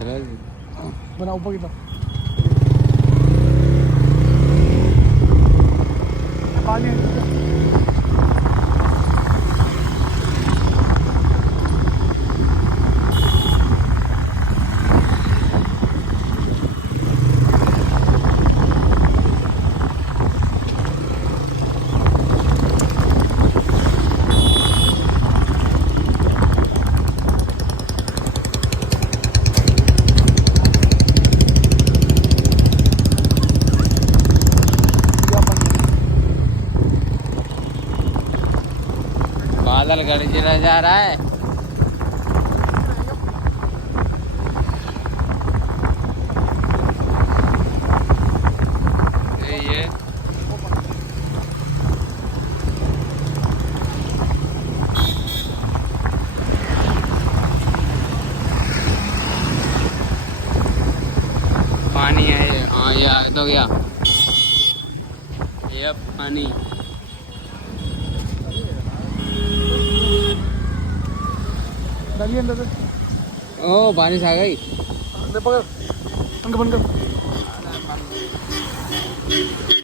बनाओ बघितलं पाणी आहे. बादल गरजला जा रहा है। ये पानी है। हाँ ये आ तो गया ये पानी। डाली अंदर से ओ बारिश आ गई। बंद कर